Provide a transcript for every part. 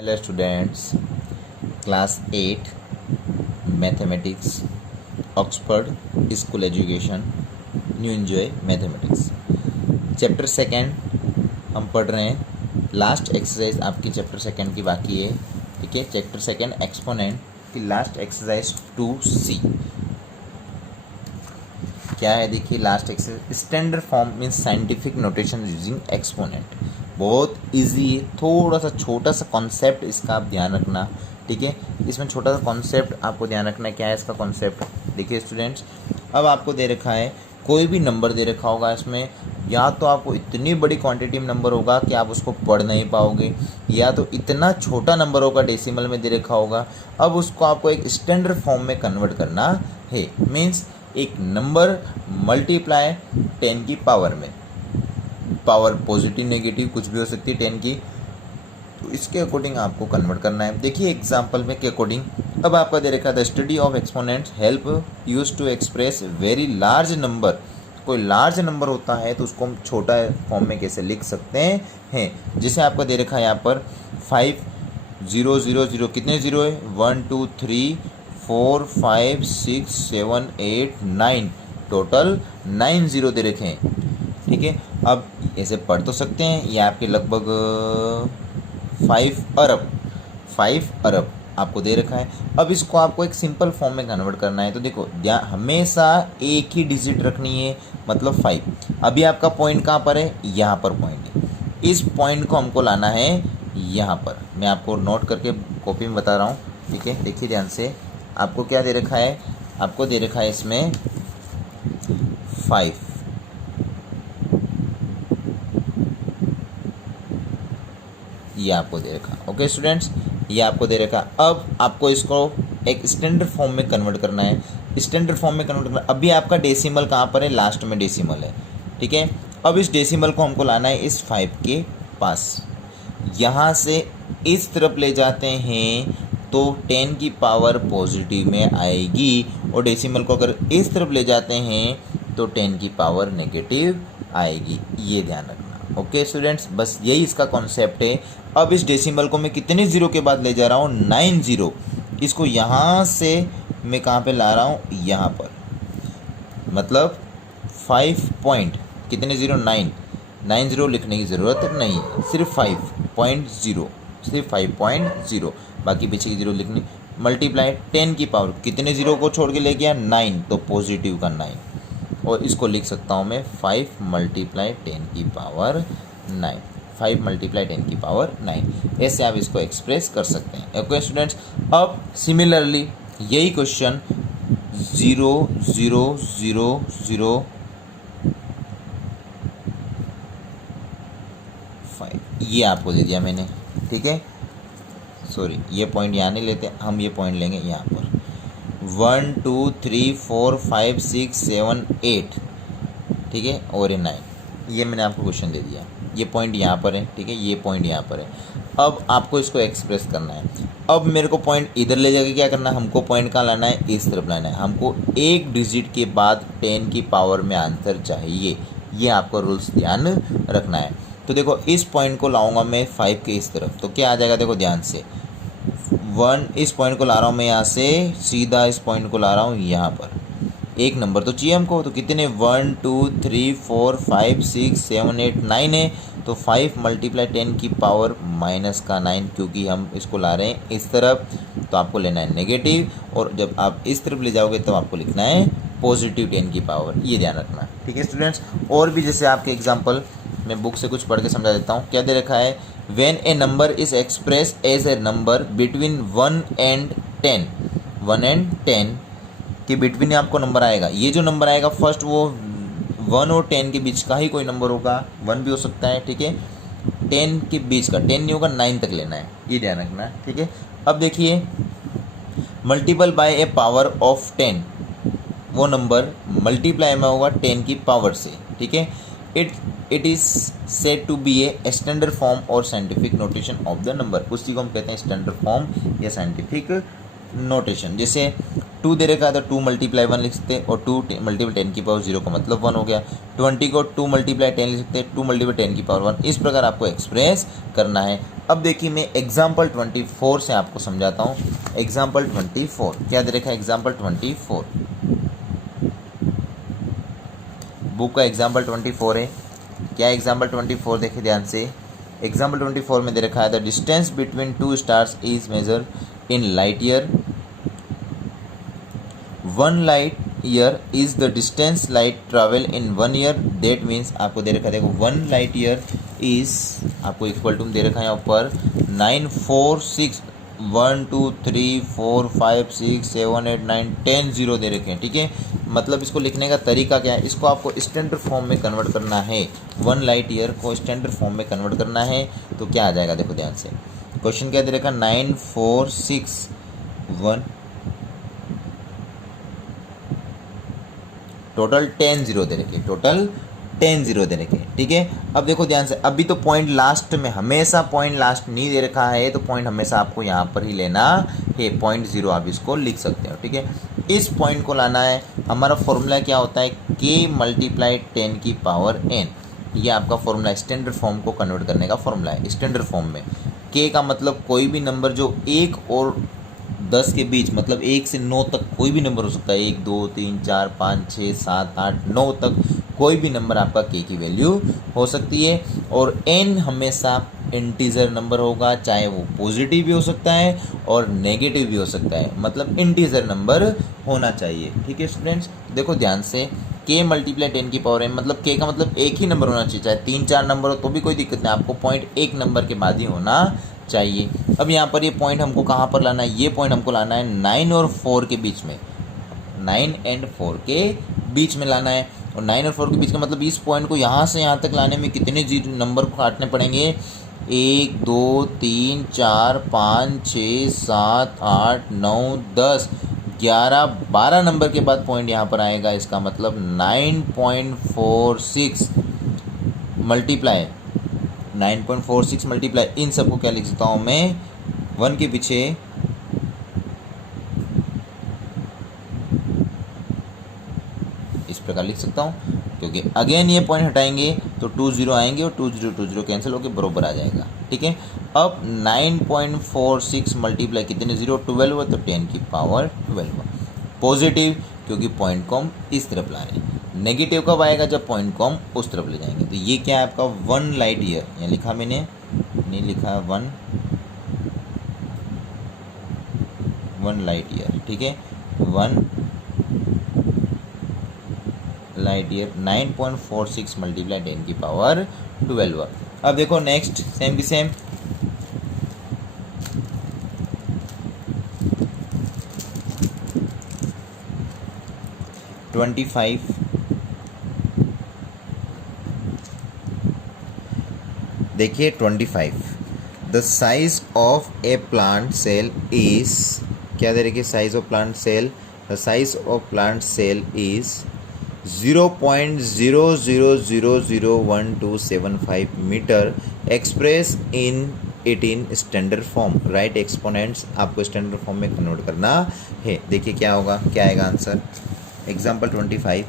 Hello students, class 8 mathematics, Oxford School Education, new enjoy mathematics chapter second हम पढ़ रहे हैं। लास्ट एक्सरसाइज आपकी चैप्टर सेकेंड की बाकी है, ठीक है। चैप्टर सेकेंड एक्सपोनेंट की लास्ट एक्सरसाइज 2C क्या है, देखिए। Last exercise standard form means scientific notation using exponent. बहुत इजी है, थोड़ा सा छोटा सा कॉन्सेप्ट इसका आप ध्यान रखना, ठीक है। इसमें छोटा सा कॉन्सेप्ट आपको ध्यान रखना है। क्या है इसका कॉन्सेप्ट, देखिए स्टूडेंट्स। अब आपको दे रखा है, कोई भी नंबर दे रखा होगा इसमें, या तो आपको इतनी बड़ी क्वांटिटी में नंबर होगा कि आप उसको पढ़ नहीं पाओगे, या तो इतना छोटा नंबर होगा डेसिमल में दे रखा होगा। अब उसको आपको एक स्टैंडर्ड फॉर्म में कन्वर्ट करना है। मीन्स एक नंबर मल्टीप्लाई 10 की पावर में, पावर पॉजिटिव नेगेटिव कुछ भी हो सकती है 10 की, तो इसके अकॉर्डिंग आपको कन्वर्ट करना है। देखिए एग्जांपल में के अकॉर्डिंग अब आपका दे रखा the study of exponents help use to express very large number. कोई लार्ज नंबर होता है तो उसको हम छोटा फॉर्म में कैसे लिख सकते हैं। जैसे आपका दे रखा है यहाँ पर 5 0 0 0, कितने जीरो है, 1 2 3 4 5 6 7 8 9, टोटल 9 जीरो दे रखे हैं, ठीक है। अब ऐसे पढ़ तो सकते हैं, ये आपके लगभग 5 अरब आपको दे रखा है। अब इसको आपको एक सिंपल फॉर्म में कन्वर्ट करना है। तो देखो हमेशा एक ही डिजिट रखनी है, मतलब 5। अभी आपका पॉइंट कहाँ पर है, यहाँ पर पॉइंट है। इस पॉइंट को हमको लाना है यहाँ पर। मैं आपको नोट करके कॉपी में बता रहा हूँ, ठीक है। देखिए ध्यान से, आपको क्या दे रखा है, आपको दे रखा है इसमें 5, ये आपको दे रखा। ओके स्टूडेंट्स, ये आपको दे रखा। अब आपको इसको एक स्टैंडर्ड फॉर्म में कन्वर्ट करना है। स्टैंडर्ड फॉर्म में कन्वर्ट करना, अभी आपका डेसिमल कहाँ पर है, लास्ट में डेसिमल है, ठीक है। अब इस डेसिमल को हमको लाना है इस 5 के पास। यहाँ से इस तरफ ले जाते हैं तो 10 की पावर पॉजिटिव में आएगी, और डेसिमल को अगर इस तरफ ले जाते हैं तो 10 की पावर नेगेटिव आएगी। ये ध्यान रखना। ओके स्टूडेंट्स, बस यही इसका कॉन्सेप्ट है। अब इस डेसिमल को मैं कितने ज़ीरो के बाद ले जा रहा हूँ, 9 ज़ीरो। इसको यहाँ से मैं कहाँ पे ला रहा हूँ, यहाँ पर, मतलब 5 पॉइंट कितने ज़ीरो, 9 ज़ीरो लिखने की ज़रूरत नहीं, सिर्फ 5.0, सिर्फ 5.0, बाकी पीछे की ज़ीरो लिखनी। मल्टीप्लाई 10 की पावर, कितने ज़ीरो को छोड़ के ले गया, 9, तो पॉजिटिव का 9, और इसको लिख सकता हूँ मैं 5 मल्टीप्लाई 10 की पावर 9, 5 मल्टीप्लाई 10 की पावर 9। ऐसे आप इसको एक्सप्रेस कर सकते हैं। ओके स्टूडेंट्स, अब सिमिलरली यही क्वेश्चन 0 0 0 0 5 ये आपको दे दिया मैंने, ठीक है। सॉरी, ये पॉइंट यहाँ नहीं लेते, हम ये पॉइंट लेंगे यहाँ पर। 1 2 3 4 5 6 7 8, ठीक है, और ये 9। ये मैंने आपको क्वेश्चन दे दिया, ये पॉइंट यहाँ पर है, ठीक है, ये पॉइंट यहाँ पर है। अब आपको इसको एक्सप्रेस करना है। अब मेरे को पॉइंट इधर ले जाके क्या करना है, हमको पॉइंट कहाँ लाना है, इस तरफ लाना है। हमको एक डिजिट के बाद 10 की पावर में आंसर चाहिए, ये आपको रूल्स ध्यान रखना है। तो देखो इस पॉइंट को लाऊंगा मैं 5 के इस तरफ, तो क्या आ जाएगा, देखो ध्यान से, 1, इस पॉइंट को ला रहा हूँ मैं यहाँ से, सीधा इस पॉइंट को ला रहा हूँ यहाँ पर। एक नंबर तो चाहिए हमको, तो कितने, 1 2 3 4 5 6 7 8 9 है, तो 5 मल्टीप्लाई 10 की पावर माइनस का 9, क्योंकि हम इसको ला रहे हैं इस तरफ, तो आपको लेना है नेगेटिव, और जब आप इस तरफ ले जाओगे तो आपको लिखना है पॉजिटिव 10 की पावर, ये ध्यान रखना, ठीक है स्टूडेंट्स। और भी जैसे आपके एग्जाम्पल मैं बुक से कुछ पढ़ के समझा देता हूँ। क्या दे रखा है, when a number is express as a number between 1 and 10, 1 and 10 के बिटवीन आपको नंबर आएगा। ये जो नंबर आएगा फर्स्ट, वो 1 और 10 के बीच का ही कोई नंबर होगा, 1 भी हो सकता है, ठीक है। 10 के बीच का, 10 नहीं होगा, 9 तक लेना है, ये ध्यान रखना है, ठीक है। अब देखिए multiple bye A power of 10, वो नंबर मल्टीप्लाई में होगा 10 की पावर से, ठीक है। It is said to be a standard form और scientific notation of the number. उसी को हम कहते हैं स्टैंडर्ड फॉर्म या साइंटिफिक नोटेशन। जैसे 2 दे रखा है तो 2 मल्टीप्लाई 1 लिख सकते हैं, और 2 मल्टीप्लाई 10 की पावर 0 का मतलब 1 हो गया। 20 को 2 मल्टीप्लाई 10 लिख सकते हैं, 2 मल्टीप्लाई 10 की पावर 1, इस प्रकार आपको एक्सप्रेस करना है। अब देखिए मैं एग्जाम्पल 24 से आपको समझाता हूँ। एग्जाम्पल 24 क्या दे रखा है, एग्जाम्पल 24 बुक का एग्जाम्पल 24 है। क्या एग्जाम्पल 24 देखिए ध्यान से। एग्जाम्पल 24 में दे रखा है the distance between two stars is measure in light year. 1 light year is the distance light travel in 1 year. That means आपको दे रखा है, देखो 1 लाइट ईयर इज आपको इक्वल टू दे रखा है यहाँ ऊपर 9 4 6 1 2 3 4 5 6 7 8 9 10 0 दे रखे हैं। ठीक है, मतलब इसको लिखने का तरीका क्या है, इसको आपको स्टैंडर्ड फॉर्म में कन्वर्ट करना है। 1 लाइट ईयर को स्टैंडर्ड फॉर्म में कन्वर्ट करना है तो क्या आ जाएगा, देखो ध्यान से। क्वेश्चन क्या दे रखा, 9 4 6 1 टोटल 10 0 दे रखे, टोटल 10 0 दे रखे। ठीक है, अब देखो ध्यान से, अभी तो पॉइंट लास्ट में, हमेशा पॉइंट लास्ट नहीं दे रखा है तो पॉइंट हमेशा आपको यहाँ पर ही लेना है। पॉइंट 0 आप इसको लिख सकते हो। ठीक है, इस पॉइंट को लाना है। हमारा फॉर्मूला क्या होता है, k मल्टीप्लाई 10 की पावर n। ये आपका फॉर्मूला स्टैंडर्ड फॉर्म को कन्वर्ट करने का फॉर्मूला है। स्टैंडर्ड फॉर्म में k का मतलब कोई भी नंबर जो 1 और 10 के बीच, मतलब 1 से 9 तक कोई भी नंबर हो सकता है, 1 2 3 4 5 6 7 8 9 तक कोई भी नंबर आपका k की वैल्यू हो सकती है। और n हमेशा इंटीजर नंबर होगा, चाहे वो पॉजिटिव भी हो सकता है और नेगेटिव भी हो सकता है, मतलब इंटीजर नंबर होना चाहिए। ठीक है स्टूडेंट्स, देखो ध्यान से, k मल्टीप्लाई 10 की पावर n, मतलब k का मतलब एक ही नंबर होना चाहिए, चाहे 3 4 नंबर हो तो भी कोई दिक्कत नहीं, आपको पॉइंट एक नंबर के बाद ही होना चाहिए। अब यहाँ पर ये पॉइंट हमको कहाँ पर लाना है, ये पॉइंट हमको लाना है 9 और 4 के बीच में, 9 एंड 4 के बीच में लाना है। और 9 और 4 के बीच का मतलब इस पॉइंट को यहाँ से यहाँ तक लाने में कितने जीरो नंबर को काटने पड़ेंगे, 1 2 3 4 5 6 7 8 9 10 11 12 नंबर के बाद पॉइंट यहाँ पर आएगा। इसका मतलब 9.46 मल्टीप्लाई 9.46 मल्टीप्लाई, इन सबको क्या लिख सकता हूँ मैं, 1 के पीछे इस प्रकार लिख सकता हूँ, क्योंकि अगेन ये पॉइंट हटाएंगे तो 2 0 आएंगे और 2 0 2 0 कैंसिल होकर बरोबर आ जाएगा। ठीक है, अब 9.46 मल्टीप्लाई कितने 0 12 हुआ, तो 10 की पावर 12 हुआ। पॉजिटिव क्योंकि पॉइंट को हम इस तरफ ला रहे हैं, नेगेटिव कब आएगा, जब पॉइंट को हम उस तरफ ले जाएंगे। तो ये क्या है आपका 1 लाइट ईयर, यहाँ लिखा मैंने नहीं लिखा 1 लाइट ईयर। ठीक है, 1 लाइट ईयर 9.46 मल्टीप्लाई 10 की पावर 12। अब देखो नेक्स्ट सेम की सेम, देखिए 25, the size of a plant cell is, क्या दे रखिए, size of plant cell, the size of plant cell is 0.00001275 metre, express in it in standard form, right exponents आपको standard form में convert करना है। देखिए क्या होगा, क्या आएगा आंसर, एग्जाम्पल 25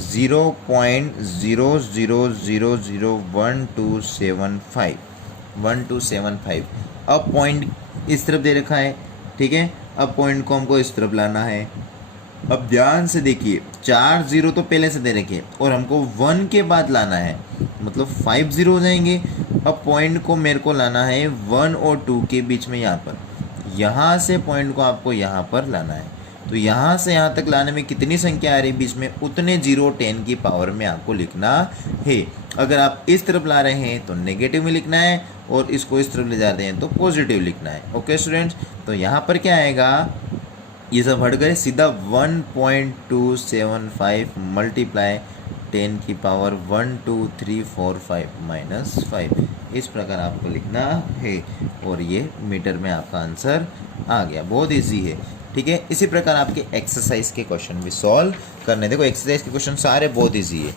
0.00001275 अब पॉइंट इस तरफ दे रखा है। ठीक है, अब पॉइंट को हमको इस तरफ लाना है। अब ध्यान से देखिए, 4 0 तो पहले से दे रखे और हमको 1 के बाद लाना है, मतलब 5 0 हो जाएंगे। अब पॉइंट को मेरे को लाना है 1 और 2 के बीच में, यहाँ पर, यहाँ से पॉइंट को आपको यहाँ पर लाना है। तो यहाँ से यहाँ तक लाने में कितनी संख्या आ रही है बीच में, उतने 0 10 की पावर में आपको लिखना है। अगर आप इस तरफ ला रहे हैं तो नेगेटिव में लिखना है और इसको इस तरफ ले जाते हैं तो पॉजिटिव लिखना है। ओके स्टूडेंट्स, तो यहाँ पर क्या आएगा, ये सब हट गए, सीधा 1.275 मल्टीप्लाई 10 की पावर 1 2 3 4 5 -5, इस प्रकार आपको लिखना है और ये मीटर में आपका आंसर आ गया। बहुत इजी है। ठीक है, इसी प्रकार आपके एक्सरसाइज के क्वेश्चन भी सॉल्व करने। देखो एक्सरसाइज के क्वेश्चन सारे बहुत इजी है।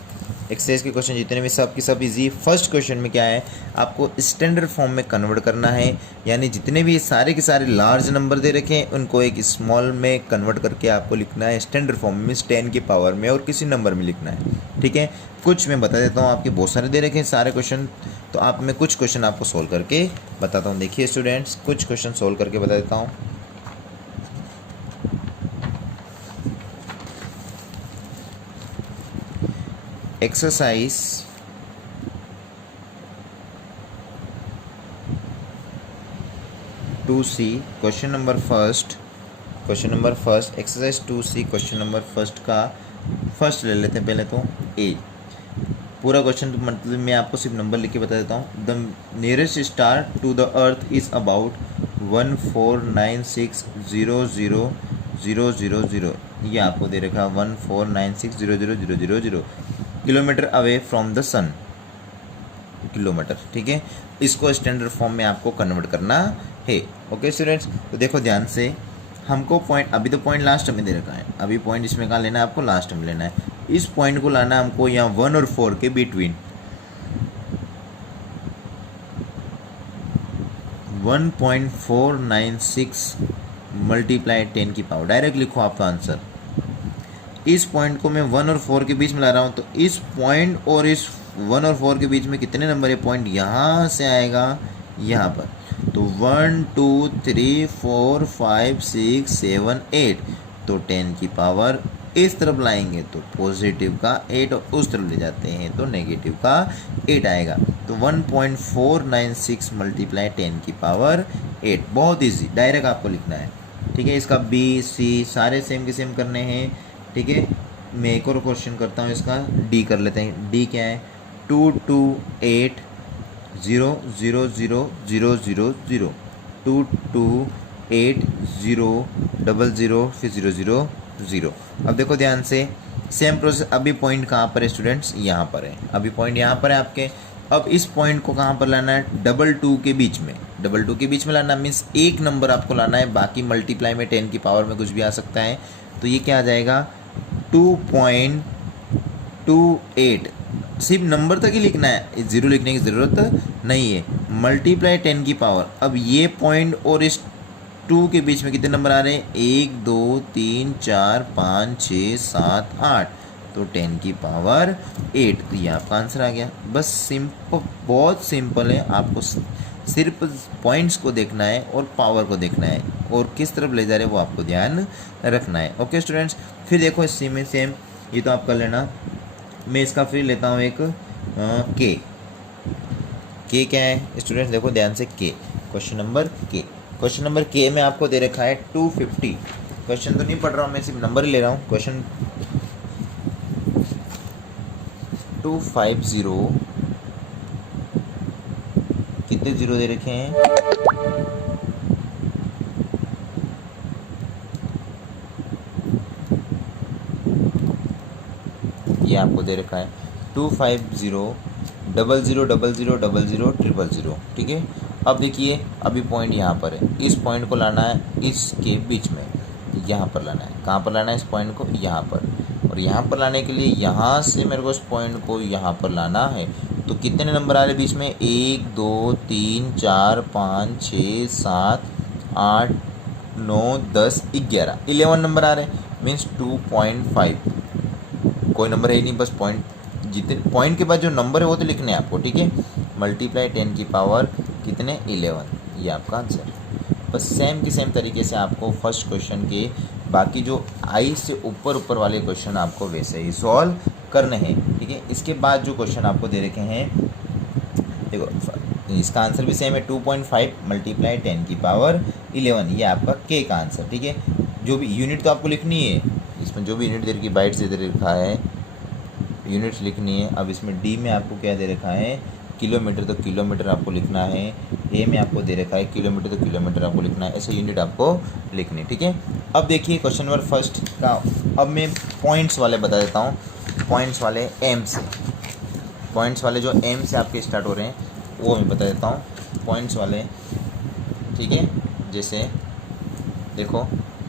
एक्सरसाइज के क्वेश्चन जितने भी सब की सब इजी। फर्स्ट क्वेश्चन में क्या है, आपको स्टैंडर्ड फॉर्म में कन्वर्ट करना है, यानी जितने भी सारे के सारे लार्ज नंबर दे रखे हैं उनको एक स्मॉल में कन्वर्ट करके आपको लिखना है स्टैंडर्ड फॉर्म में, 10 की पावर में और किसी नंबर में लिखना है। ठीक है, कुछ मैं बता देता हूँ, आपके बहुत सारे दे रखे हैं सारे क्वेश्चन, तो आप मैं कुछ क्वेश्चन आपको सोल्व करके बताता हूँ। देखिए स्टूडेंट्स, कुछ क्वेश्चन सोल्व करके बता देता हूँ। Exercise 2C question number first exercise 2C question number first का फर्स्ट ले लेते हैं पहले तो ए। पूरा क्वेश्चन तो मतलब मैं आपको सिर्फ नंबर लिख के बता देता हूँ। The nearest star to the earth is about 1496000000, ये आपको दे रखा 1496000000 kilometre away from the sun, kilometre. ठीक है, इसको स्टैंडर्ड फॉर्म में आपको कन्वर्ट करना है। ओके स्टूडेंट्स, तो देखो ध्यान से, हमको पॉइंट, अभी तो पॉइंट लास्ट में दे रखा है, अभी पॉइंट इसमें कहाँ लेना है, आपको लास्ट में लेना है। इस पॉइंट को लाना है हमको यहाँ 1 और 4 के बिटवीन, 1.496 मल्टीप्लाई 10 की पावर, डायरेक्ट लिखो आपका आंसर। इस पॉइंट को मैं 1 और 4 के बीच में ला रहा हूँ, तो इस पॉइंट और इस 1 और 4 के बीच में कितने नंबर है, पॉइंट यहाँ से आएगा यहाँ पर, तो 1 2 3 4 5 6 7 8, तो 10 की पावर इस तरफ लाएंगे तो पॉजिटिव का 8 और उस तरफ ले जाते हैं तो नेगेटिव का 8 आएगा। तो 1.496 मल्टीप्लाई 10 की पावर 8, बहुत इजी, डायरेक्ट आपको लिखना है। ठीक है, इसका बी सी सारे सेम के सेम करने हैं। ठीक है, मैं एक और क्वेश्चन करता हूँ, इसका डी कर लेते हैं। डी क्या है, 228000000, 2280000 फिर 000। अब देखो ध्यान से, सेम प्रोसेस। अभी पॉइंट कहाँ पर है स्टूडेंट्स, यहाँ पर है, अभी पॉइंट यहाँ पर है आपके। अब इस पॉइंट को कहाँ पर लाना है, 2 के बीच में, 2 के बीच में लाना मीन्स एक नंबर आपको लाना है, बाकी मल्टीप्लाई में 10 की पावर में कुछ भी आ सकता है। तो ये क्या आ जाएगा, 2.28, सिर्फ नंबर तक ही लिखना है, जीरो लिखने की ज़रूरत नहीं है। मल्टीप्लाई 10 की पावर, अब ये पॉइंट और इस 2 के बीच में कितने नंबर आ रहे हैं, 1 2 3 4 5 6 7 8, तो 10 की पावर 8, तो ये आपका आंसर आ गया। बस सिंपल, बहुत सिंपल है, आपको सिर्फ पॉइंट्स को देखना है और पावर को देखना है और किस तरफ ले जा रहे हैं वो आपको ध्यान रखना है। ओके स्टूडेंट्स, फिर देखो इसी में सेम, ये तो आप कर लेना। मैं इसका फिर लेता हूँ एक के क्या है स्टूडेंट्स, देखो ध्यान से, के क्वेश्चन नंबर के में आपको दे रखा है 250। क्वेश्चन तो नहीं पढ़ रहा हूँ मैं, सिर्फ नंबर ही ले रहा हूँ। क्वेश्चन 250, कितने जीरो दे रखे हैं, ये आपको दे रखा है 25000000000। ठीक है, अब देखिए, अभी पॉइंट यहाँ पर है, इस पॉइंट को लाना है इसके बीच में, यहाँ पर लाना है। कहाँ पर लाना है इस पॉइंट को, यहाँ पर, और यहाँ पर लाने के लिए यहाँ से मेरे को इस पॉइंट को यहाँ पर लाना है। तो कितने नंबर आ रहे बीच में, 1 2 3 4 5 6 7 8 9 10 11 नंबर आ रहे हैं, मीन्स 2.5, कोई नंबर है ही नहीं, बस पॉइंट, जितने पॉइंट के बाद जो नंबर है वो तो लिखने हैं आपको। ठीक है, मल्टीप्लाई 10 की पावर कितने, 11, ये आपका आंसर। बस सेम की सेम तरीके से आपको फर्स्ट क्वेश्चन के बाकी जो आई से ऊपर वाले क्वेश्चन आपको वैसे ही सॉल्व करने हैं। ठीक है, इसके बाद जो क्वेश्चन आपको दे रखे हैं, देखो इसका आंसर भी सेम है, 2.5 मल्टीप्लाई 10 की पावर 11, ये आपका के का आंसर। ठीक है, जो भी यूनिट तो आपको लिखनी है, इसमें जो भी यूनिट दे रखी, बाइट से दे रखा है, यूनिट्स लिखनी है। अब इसमें डी में आपको क्या दे रखा है, किलोमीटर, तो किलोमीटर आपको लिखना है। ए में आपको दे रखा है किलोमीटर, तो किलोमीटर आपको लिखना है। ऐसे यूनिट आपको लिखनी है। ठीक है, अब देखिए क्वेश्चन नंबर फर्स्ट का, अब मैं पॉइंट्स वाले बता देता हूँ। पॉइंट्स वाले एम से, पॉइंट्स वाले जो एम से आपके स्टार्ट हो रहे हैं वो मैं बता देता हूँ, पॉइंट्स वाले। ठीक है, जैसे देखो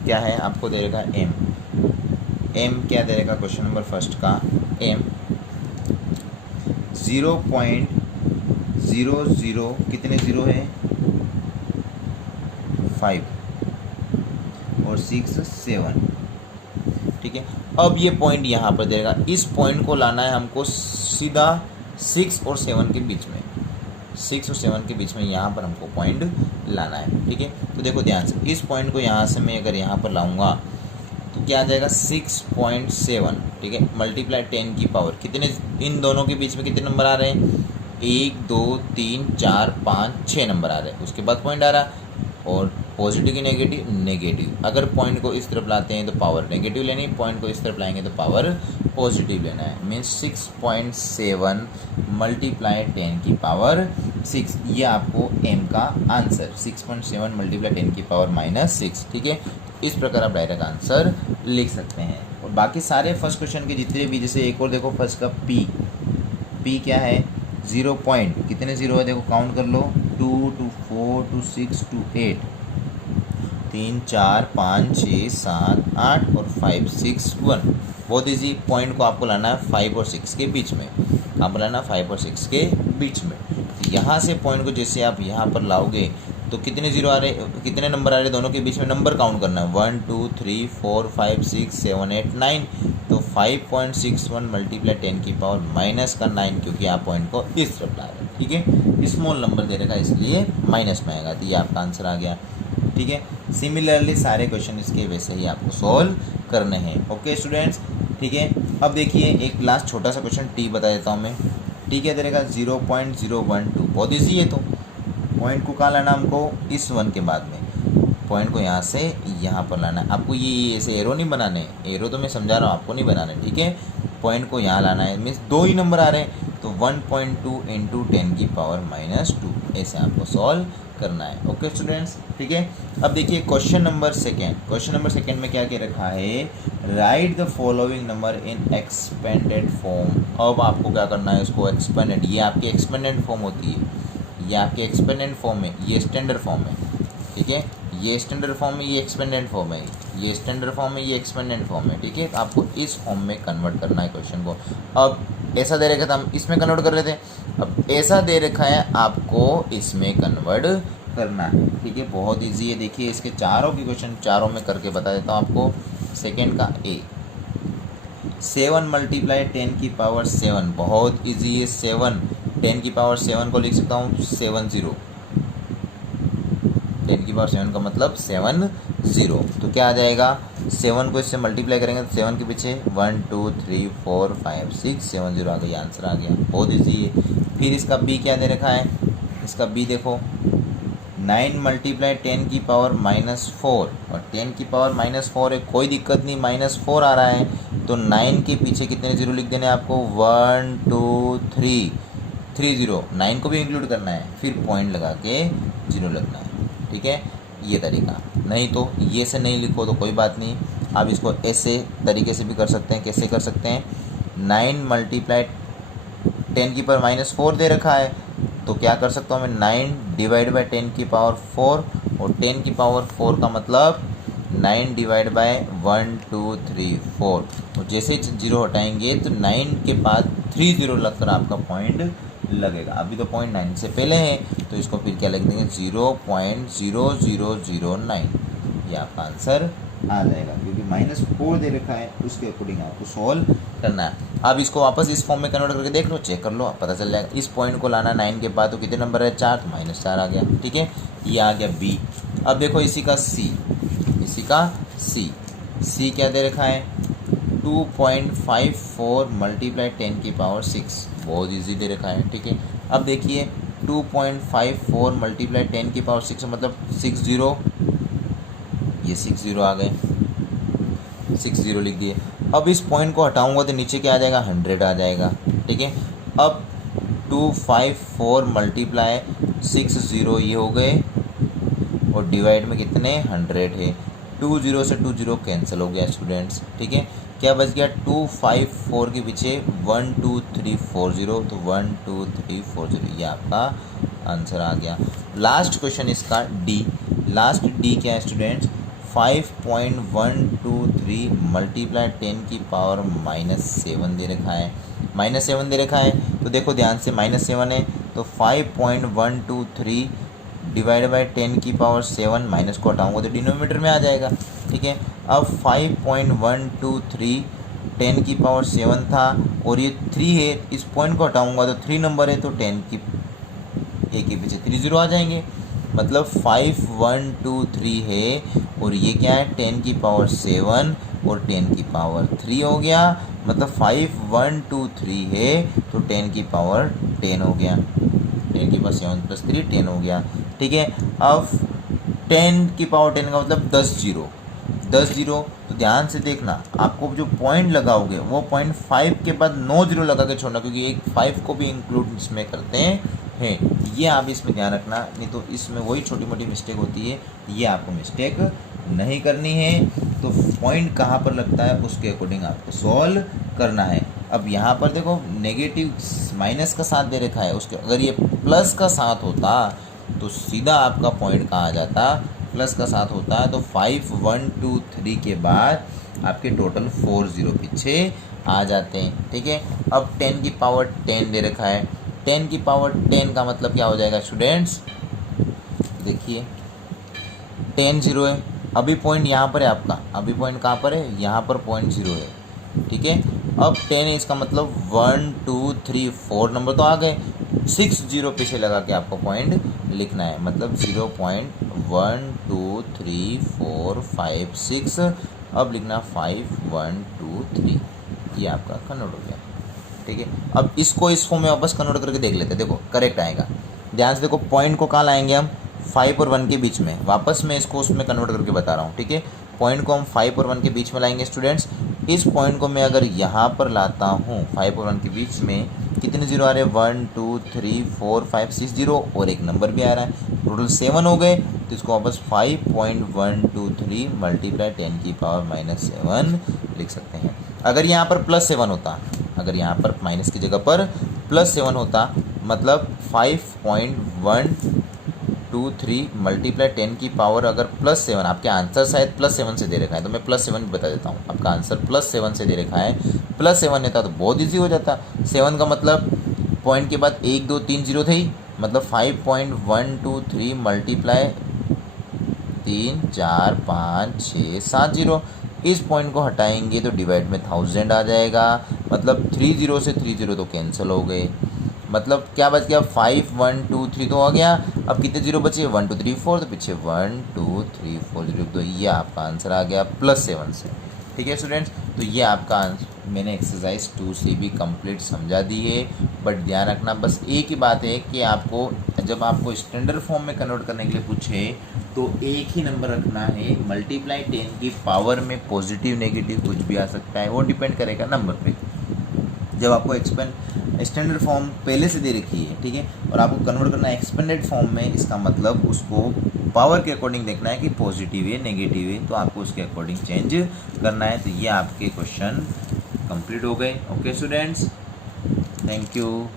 क्या है, आपको दे रखा एम, एम क्या दे रखा क्वेश्चन नंबर फर्स्ट का, एम 0.00 कितने ज़ीरो है, 5 और 6 7, ठीक है। अब ये पॉइंट यहाँ पर देगा, इस पॉइंट को लाना है हमको सीधा 6 और 7 के बीच में, 6 और 7 के बीच में यहाँ पर हमको पॉइंट लाना है, ठीक है। तो देखो ध्यान से, इस पॉइंट को यहाँ से मैं अगर यहाँ पर लाऊंगा तो क्या आ जाएगा 6.7, ठीक है, मल्टीप्लाई 10 की पावर, कितने इन दोनों के बीच में कितने नंबर आ रहे हैं, 1 2 3 4 5 6 नंबर आ रहे हैं, उसके बाद पॉइंट आ रहा, और पॉजिटिव की नेगेटिव, नेगेटिव, अगर पॉइंट को इस तरफ लाते हैं तो पावर नेगेटिव लेनी है, पॉइंट को इस तरफ लाएंगे तो पावर पॉजिटिव लेना है, मीन्स 6.7 मल्टीप्लाई 10 की पावर 6, ये आपको एम का आंसर, 6.7 मल्टीप्लाई 10 की पावर -6, ठीक है। इस प्रकार आप डायरेक्ट आंसर लिख सकते हैं। और बाकी सारे फर्स्ट क्वेश्चन के जितने भी, जैसे एक और देखो फर्स्ट का पी क्या है, 0 पॉइंट, कितने ज़ीरो है देखो काउंट कर लो, 2 2 4 2 6 2 8, 3 4 5 6 7 8 और 5 6 1। बहुत ईजी, पॉइंट को आपको लाना है 5 और 6 के बीच में, आपको लाना 5 और 6 के बीच में। यहाँ से पॉइंट को जैसे आप यहाँ पर लाओगे तो कितने ज़ीरो आ रहे, कितने नंबर आ रहे दोनों के बीच में, नंबर काउंट करना है, 1 2 3 4 5 6 7 8 9, तो 5.61 मल्टीप्लाई 10 की पावर -9, क्योंकि आप पॉइंट को इस तरफ ला रहे हैं, ठीक है, स्मॉल नंबर दे रखा इसलिए माइनस में आएगा, तो ये आपका आंसर आ गया, ठीक है। सिमिलरली सारे क्वेश्चन इसके वैसे ही आपको सॉल्व करने हैं, ओके स्टूडेंट्स, ठीक है। अब देखिए एक लास्ट छोटा सा क्वेश्चन टी बता देता हूँ मैं, टी क्या दे रखा 0.012, बहुत ईजी है, तो पॉइंट को कहाँ लाना हमको, इस 1 के बाद में, पॉइंट को यहाँ से यहाँ पर लाना है आपको, ये ऐसे एरो नहीं बनाने, एरो तो मैं समझा रहा हूँ आपको नहीं बनाने, ठीक है। पॉइंट को यहाँ लाना है, मीन्स 2 ही नंबर आ रहे हैं, तो 1.2 × 10 की पावर -2, ऐसे आपको सॉल्व करना है, ओके स्टूडेंट्स, ठीक है। अब देखिए क्वेश्चन नंबर सेकेंड में क्या क्या रखा है, right the following number in expanded form. अब आपको क्या करना है, इसको एक्सपेंडेड, ये आपकी एक्सपेंडेड फॉर्म होती है, ये आपके एक्सपेंडेंट फॉर्म है, ये स्टैंडर्ड फॉर्म है, ठीक है, ये स्टैंडर्ड फॉर्म है, ये एक्सपेंडेंट फॉर्म है, ये स्टैंडर्ड फॉर्म है, ये एक्सपेंडेंट फॉर्म है, ठीक है। तो आपको इस फॉर्म में कन्वर्ट करना है क्वेश्चन को। अब ऐसा दे रखा था, हम इसमें कन्वर्ट कर रहे थे, अब ऐसा दे रखा है आपको इसमें कन्वर्ट करना है, ठीक है, बहुत ईजी है। देखिए इसके चारों की क्वेश्चन चारों में करके बता देता हूँ आपको। सेकेंड का 7 मल्टीप्लाई 10 की पावर 7, बहुत ईजी है, 7 10 की पावर 7 को लिख सकता हूँ 70, 10 की पावर 7 का मतलब 70, तो क्या आ जाएगा, 7 को इससे मल्टीप्लाई करेंगे तो 7 के पीछे 1 2 3 4 5 6 7 0 आ गई, आंसर आ गया, बहुत ईजी है। फिर इसका बी क्या दे रखा है, इसका बी देखो 9 मल्टीप्लाई 10 की पावर -4, और 10 की पावर -4 है, कोई दिक्कत नहीं, -4 आ रहा है, तो 9 के पीछे कितने ज़ीरो लिख देने आपको, 1 2 3 0, 9 को भी इंक्लूड करना है, फिर पॉइंट लगा के 0 लगना है, ठीक है, ये तरीका। नहीं तो ये से नहीं लिखो तो कोई बात नहीं, आप इसको ऐसे तरीके से भी कर सकते हैं। कैसे कर सकते हैं, 9 मल्टीप्लाई 10 की पावर -4 दे रखा है, तो क्या कर सकता हूँ मैं, 9 डिवाइड बाई 10 की पावर 4, और 10 की पावर 4 का मतलब 9 डिवाइड बाय 1 2 3 4, और जैसे 0 हटाएंगे तो 9 के बाद 3 0 लगकर आपका पॉइंट लगेगा। अभी तो पॉइंट 9 से पहले है, तो इसको फिर क्या लिख देंगे, 0.0009, ये आपका आंसर आ जाएगा, क्योंकि -4 दे रखा है, उसके अकॉर्डिंग आपको सॉल्व करना है। अब इसको वापस इस फॉर्म में कन्वर्ट करके देख लो, चेक कर लो, पता चल जाएगा। इस पॉइंट को लाना 9 के बाद, तो कितने नंबर है, 4, तो -4 आ गया, ठीक है, ये आ गया बी। अब देखो इसी का सी क्या दे रखा है, 2.54 मल्टीप्लाई 10 की पावर 6, बहुत इजी दे रखा है, ठीक है। अब देखिए 2.54 मल्टीप्लाई 10 की पावर 6 मतलब 60, ये 60 आ गए, 60 लिख दिए। अब इस पॉइंट को हटाऊंगा तो नीचे क्या आ जाएगा, 100 आ जाएगा, ठीक है। अब 254 मल्टीप्लाई 60 ये हो गए, और डिवाइड में कितने, 100 है, 2 0 से 2 0 कैंसिल हो गया स्टूडेंट्स, ठीक है। क्या बच गया, 254 के पीछे 1 2 3 4 0, तो 1 2 3 4 0, ये आपका आंसर आ गया। लास्ट क्वेश्चन इसका डी, लास्ट डी क्या है स्टूडेंट्स, 5.123 मल्टीप्लाई 10 की पावर -7 दे रखा है, -7 दे रखा है, तो देखो ध्यान से -7 है तो 5.123 डिवाइड बाई 10 की पावर 7, माइनस को हटाऊंगा तो डिनोमिनेटर में आ जाएगा। ठीक है, अब 5.123 10 की पावर 7 था और ये 3 है, इस पॉइंट को हटाऊंगा तो 3 नंबर है तो 10 की ए के पीछे 3 0 आ जाएंगे, मतलब 5123 है और ये क्या है 10 की पावर 7 और 10 की पावर 3 हो गया, मतलब 5123 है तो 10 की पावर 10 हो गया, 10 की पावर 7 प्लस 3 10 हो गया। ठीक है, अब 10 की पावर 10 का मतलब 10 जीरो, तो ध्यान से देखना, आपको जो पॉइंट लगाओगे वो पॉइंट 5 के बाद 9 जीरो लगा के छोड़ना, क्योंकि एक 5 को भी इंक्लूड इसमें करते हैं, ये आप इसमें ध्यान रखना, नहीं तो इसमें वही छोटी मोटी मिस्टेक होती है, ये आपको मिस्टेक नहीं करनी है। तो पॉइंट कहाँ पर लगता है उसके अकॉर्डिंग आपको सॉल्व करना है। अब यहाँ पर देखो नेगेटिव माइनस का साथ दे रखा है, उसके अगर ये प्लस का साथ होता तो सीधा आपका पॉइंट कहाँ आ जाता, प्लस का साथ होता है तो 5123 के बाद आपके टोटल 40 पीछे आ जाते हैं। ठीक है, अब 10 की पावर 10 दे रखा है, 10 की पावर 10 का मतलब क्या हो जाएगा स्टूडेंट्स, देखिए 10 0 है, अभी पॉइंट यहाँ पर है आपका, अभी पॉइंट कहाँ पर है, यहाँ पर पॉइंट 0 है। ठीक है, अब 10 है, इसका मतलब 1 2 3 4 नंबर तो आ गए, 6 0 पीछे लगा के आपको पॉइंट लिखना है, मतलब 0.1 2 3 4 5 6, अब लिखना 5 1 2 3, ये आपका कन्वर्ट हो गया। ठीक है, अब इसको इस फॉर्म में वापस कन्वर्ट करके देख लेते हैं, देखो करेक्ट आएगा। ध्यान से देखो, पॉइंट को कहाँ लाएंगे हम, 5 और 1 के बीच में, वापस मैं इसको उसमें कन्वर्ट करके बता रहा हूँ। ठीक है, पॉइंट को हम 5 और 1 के बीच में लाएंगे स्टूडेंट्स, इस पॉइंट को मैं अगर यहाँ पर लाता हूँ 5 और 1 के बीच में, कितने जीरो आ रहे हैं, 1 2 3 4 5 6 जीरो और एक नंबर भी आ रहा है, टोटल 7 हो गए, तो इसको वापस 5.123 मल्टीप्लाई 10 की पावर -7 लिख सकते हैं। अगर यहाँ पर +7 होता, अगर यहाँ पर माइनस की जगह पर +7 होता, मतलब 5.123 मल्टीप्लाई 10 की पावर अगर +7, आपके आंसर शायद +7 से दे रखा है तो मैं +7 भी बता देता हूँ, आपका आंसर +7 से दे रखा है, +7 रहता तो बहुत ईजी हो जाता। 7 का मतलब पॉइंट के बाद 1 2 3 जीरो थे ही, मतलब 5.123 मल्टीप्लाई 3 4 5 6 7 जीरो, इस पॉइंट को हटाएंगे तो डिवाइड में 1000 आ जाएगा, मतलब 3 जीरो से 3 जीरो तो कैंसिल हो गए, मतलब क्या बच गया 5 1 2 3 तो आ गया, अब कितने जीरो बचे 1 2 3 4, तो पीछे 1 2 3 4 जीरो, तो ये आपका आंसर आ गया +7 से। ठीक है स्टूडेंट्स, तो ये आपका मैंने एक्सरसाइज 2C भी कंप्लीट समझा दी है, बट ध्यान रखना बस एक ही बात है कि आपको जब आपको स्टैंडर्ड फॉर्म में कन्वर्ट करने के लिए पूछे तो एक ही नंबर रखना है, मल्टीप्लाई 10 की पावर में पॉजिटिव नेगेटिव कुछ भी आ सकता है, वो डिपेंड करेगा नंबर पे। जब आपको स्टैंडर्ड फॉर्म पहले से दे रखी है, ठीक है, और आपको कन्वर्ट करना है एक्सपेंडेड फॉर्म में, इसका मतलब उसको पावर के अकॉर्डिंग देखना है कि पॉजिटिव है नेगेटिव है, तो आपको उसके अकॉर्डिंग चेंज करना है। तो ये आपके क्वेश्चन कंप्लीट हो गए। Okay students, thank you.